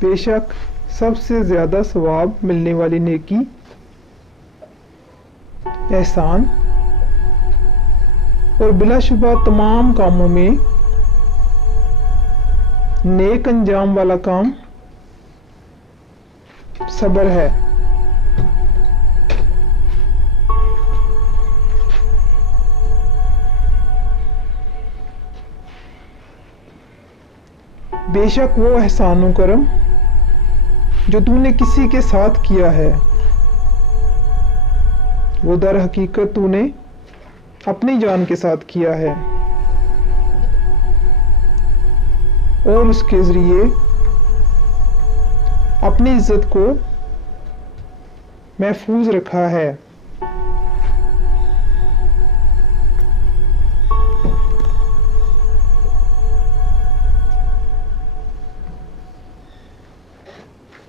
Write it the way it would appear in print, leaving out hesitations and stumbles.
बेशक सबसे ज्यादा सवाब मिलने वाली नेकी एहसान और बिलाशुबा तमाम कामों में नेक अंजाम वाला काम सब्र है। बेशक वो एहसान करम जो तूने किसी के साथ किया है वो दर हकीकत तूने अपनी जान के साथ किया है और उसके जरिए अपनी इज्जत को महफूज रखा है।